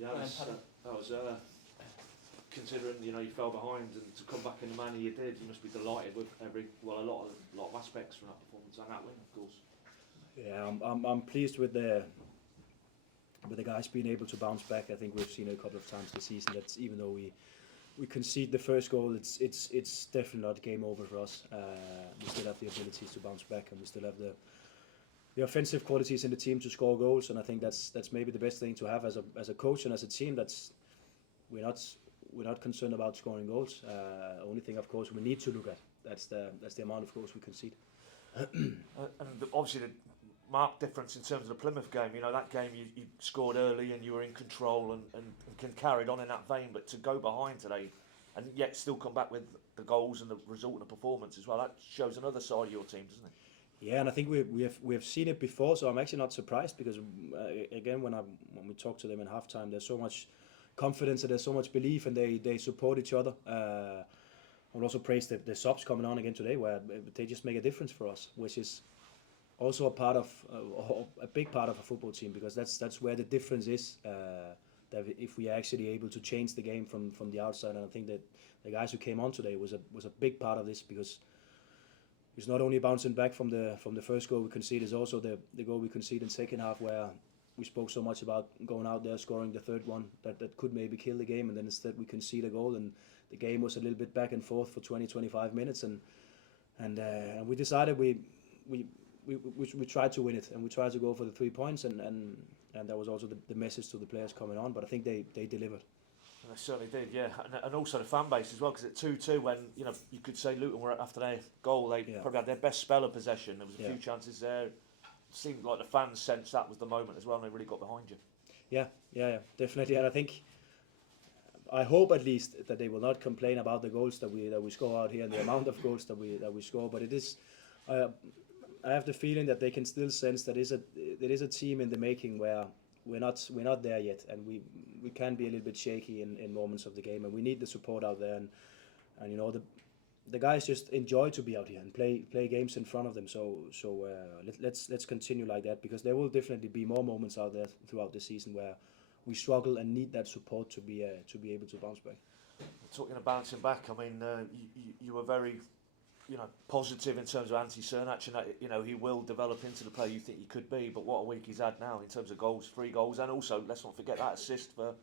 Yeah, that was considering you fell behind and to come back in the manner you did, you must be delighted with a lot of aspects from that performance and that win, of course. Yeah, I'm pleased with the guys being able to bounce back. I think we've seen it a couple of times this season that even though we concede the first goal, it's definitely not game over for us. We still have the abilities to bounce back, and we still have the offensive qualities in the team to score goals. And I think that's maybe the best thing to have as a coach and as a team. We're not concerned about scoring goals. Only thing, of course, we need to look at that's the amount of goals we concede. And obviously the marked difference in terms of the Plymouth game. That game you scored early and you were in control and carried on in that vein. But to go behind today and yet still come back with the goals and the result and the performance as well, that shows another side of your team, doesn't it? Yeah, and I think we have seen it before, so I'm actually not surprised because again when we talk to them in halftime, there's so much confidence and there's so much belief, and they support each other. I would also praise the subs coming on again today, where they just make a difference for us, which is also a big part of a football team, because that's where the difference is. That if we are actually able to change the game from the outside, and I think that the guys who came on today was a big part of this, because it's not only bouncing back from the first goal we conceded, it's also the goal we conceded in second half, where we spoke so much about going out there scoring the third one that could maybe kill the game, and then instead we concede a goal, and the game was a little bit back and forth for 20-25 minutes, and we decided we tried to win it, and we tried to go for the 3 points, and that was also the message to the players coming on. But I think they delivered. And they certainly did, yeah, and also the fan base as well, because at 2-2, when you could say Luton were after their goal, they probably had their best spell of possession. There was a few chances there. It seemed like the fans sensed that was the moment as well, and they really got behind you. Yeah, definitely. And I hope at least that they will not complain about the goals that we score out here and the amount of goals that we score. But it is, I have the feeling that they can still sense that it is a team in the making, where we're not there yet, and we can be a little bit shaky in moments of the game, and we need the support out there, and the guys just enjoy to be out here and play games in front of them. So let's continue like that, because there will definitely be more moments out there throughout the season where we struggle and need that support to be able to bounce back. Talking of bouncing back, I mean, you were very positive in terms of Antti Cernac, and he will develop into the player you think he could be. But what a week he's had now in terms of goals, 3 goals, and also let's not forget that assist for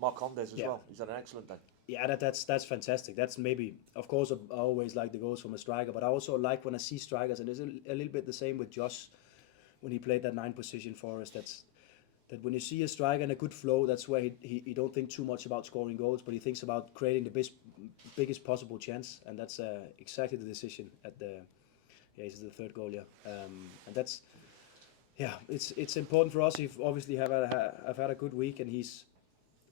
Marcondes as well. He's had an excellent day. Yeah, that's fantastic. That's maybe, of course, I always like the goals from a striker, but I also like when I see strikers, and it's a little bit the same with Josh when he played that 9 position for us. That when you see a striker in a good flow, that's where he don't think too much about scoring goals, but he thinks about creating the biggest possible chance, and that's exactly the decision at this is the third goal, and that's it's important for us. He obviously have had a good week, and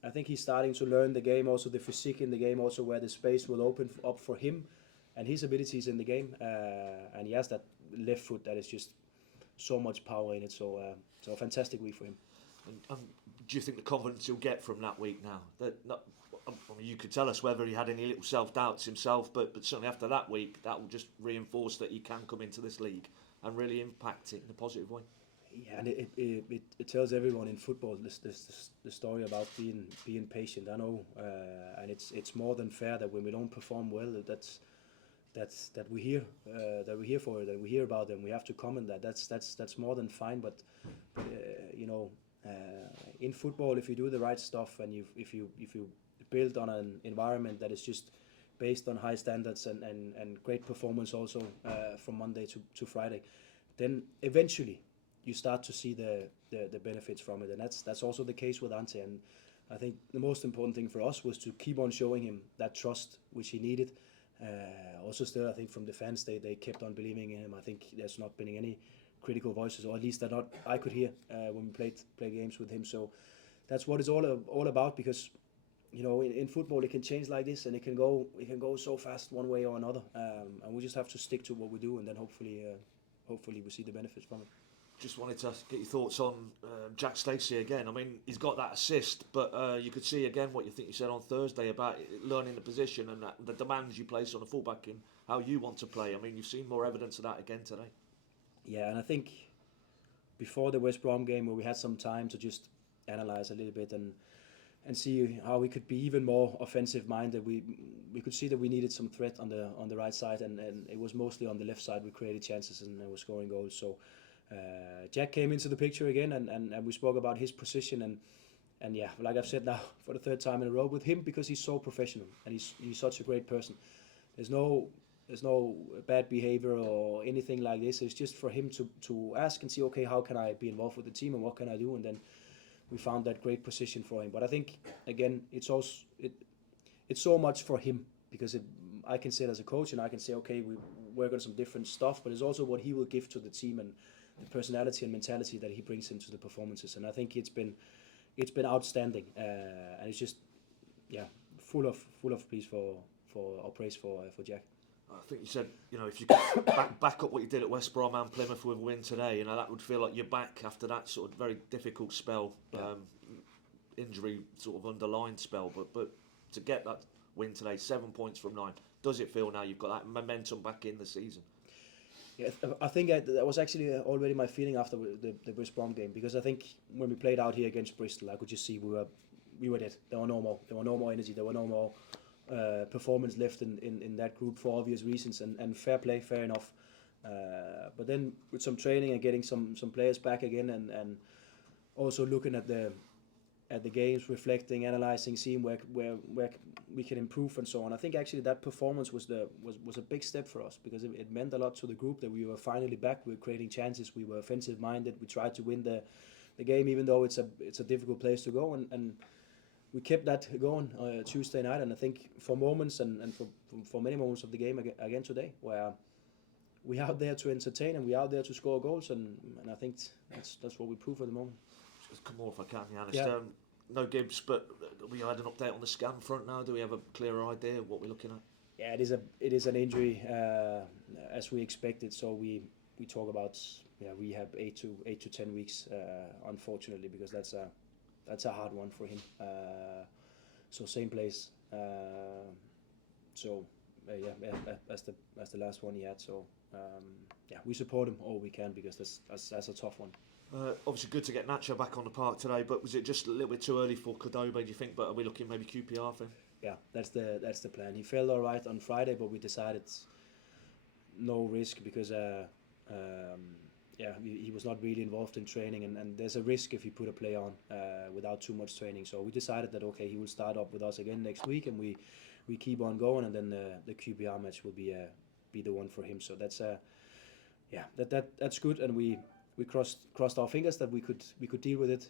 I think he's starting to learn the game, also the physique in the game, also where the space will open up for him and his abilities in the game, and he has that left foot that is just so much power in it. So a fantastic week for him. And do you think the confidence he'll get from that week now? You could tell us whether he had any little self-doubts himself, but certainly after that week, that will just reinforce that he can come into this league and really impact it in a positive way. Yeah, and it tells everyone in football the story about being patient. I know, and it's more than fair that when we don't perform well, that we hear for it, that we hear about them. We have to comment that. That's more than fine. But in football, if you do the right stuff, and if you build on an environment that is just based on high standards and great performance also from Monday to Friday, then eventually you start to see the benefits from it, and that's also the case with Ante. And I think the most important thing for us was to keep on showing him that trust which he needed. Also, still, I think from the fans, they kept on believing in him. I think there's not been any critical voices, or at least that I could hear when we play games with him. So that's what it's all about, because in football it can change like this, and it can go so fast one way or another, and we just have to stick to what we do, and then hopefully we see the benefits from it. Just wanted to get your thoughts on Jack Stacey again. I mean, he's got that assist, but you could see again what you think you said on Thursday about learning the position and the demands you place on a fullback and how you want to play. I mean, you've seen more evidence of that again today. Yeah, and I think before the West Brom game, where we had some time to just analyse a little bit, and see how we could be even more offensive minded. We could see that we needed some threat on the right side, and it was mostly on the left side we created chances and were scoring goals. So Jack came into the picture again, and we spoke about his position, and yeah, like I've said now for the third time in a row with him, because he's so professional and he's such a great person. There's no bad behavior or anything like this. It's just for him to ask and see, okay, how can I be involved with the team and what can I do, and then we found that great position for him. But I think again, it's also it's so much for him, because I can sit as a coach and I can say, okay, we work on some different stuff, but it's also what he will give to the team and the personality and mentality that he brings into the performances. And I think it's been outstanding, and it's just full of praise for Jack. I think you said, if you could back up what you did at West Brom and Plymouth with a win today, that would feel like you're back after that sort of very difficult spell, injury sort of underlined spell. But to get that win today, 7 points from 9, does it feel now you've got that momentum back in the season? Yeah, I think that was actually already my feeling after the West Brom game, because I think when we played out here against Bristol, I could just see we were dead. There were no more energy. There were no more performance left in that group for obvious reasons, and fair play, fair enough. But then with some training and getting some players back again, and also looking at the games, reflecting, analysing, seeing where we can improve and so on. I think actually that performance was a big step for us, because it meant a lot to the group that we were finally back. We were creating chances. We were offensive minded. We tried to win the game, even though it's a difficult place to go, and we kept that going Tuesday night. And I think for moments and for many moments of the game again today, where we're out there to entertain and we're out there to score goals, and I think that's what we prove at the moment. Just come more if I can, Johannes. Yeah. No Gibbs, but we had an update on the scan front now. Do we have a clearer idea of what we're looking at? Yeah, it is an injury as we expected. So we talk about rehab 8 to 10 weeks, unfortunately, because that's a hard one for him. So same place. That's the last one he had. So we support him all we can, because that's a tough one. Obviously good to get Nacho back on the park today, but was it just a little bit too early for Cordoba, do you think? But are we looking maybe QPR for him? Yeah, that's the plan. He felt all right on Friday, but we decided no risk, because he was not really involved in training, and there's a risk if you put a player on without too much training. So we decided that okay, he will start up with us again next week, and we keep on going, and then the QPR match will be the one for him. So that's that's good, and we crossed our fingers that we could deal with it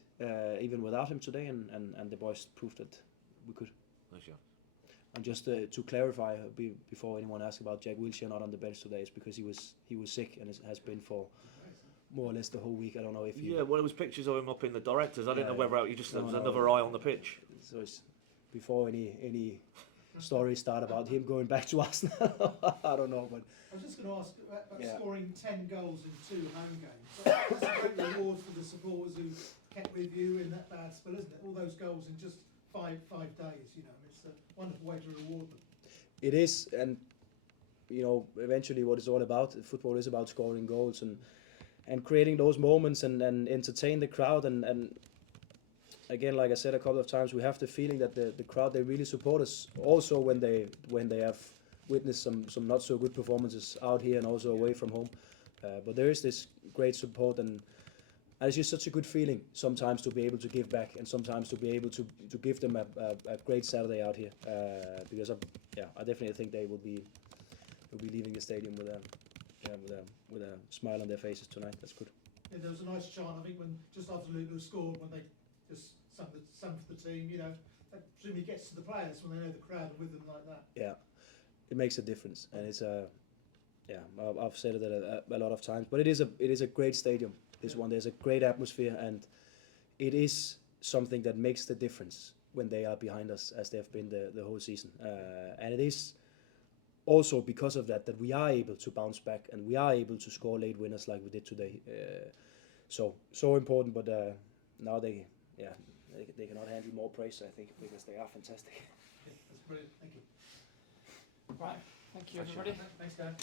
even without him today, and the boys proved that we could. Nice, yeah. And just to clarify, before anyone asks about Jack Wilshere not on the bench today, is because he was sick and has been for more or less the whole week. I don't know if you... Yeah, well, there was pictures of him up in the directors. I didn't know whether there was another eye on the pitch. So it's before any stories start about him going back to Arsenal. I don't know, but... I was just going to ask about scoring 10 goals in 2 home games. That's a great reward for the supporters who kept with you in that bad spell, isn't it? All those goals in just 5 days, it's a wonderful way to reward them. It is, and eventually what it's all about, football is about scoring goals and creating those moments and entertain the crowd, and again, like I said a couple of times, we have the feeling that the crowd, they really support us also when they have witnessed some not so good performances out here and also away from home, but there is this great support, and it's just such a good feeling sometimes to be able to give back, and sometimes to be able to give them a great Saturday out here, because I definitely think they will be leaving the stadium with a smile on their faces tonight. That's good. Yeah, there was a nice chant, I think, when just after Luton scored, when they just sang for the team, that presumably gets to the players when they know the crowd are with them like that. Yeah, it makes a difference, and it's I've said it a lot of times, but it is a great stadium. This one, there's a great atmosphere, and it is something that makes the difference when they are behind us, as they've been the whole season. And it is also because of that we are able to bounce back, and we are able to score late winners like we did today. So important, but now they cannot handle more praise, I think, because they are fantastic. Yeah, that's brilliant. Thank you. Right, thank you everybody. Thanks, Dan.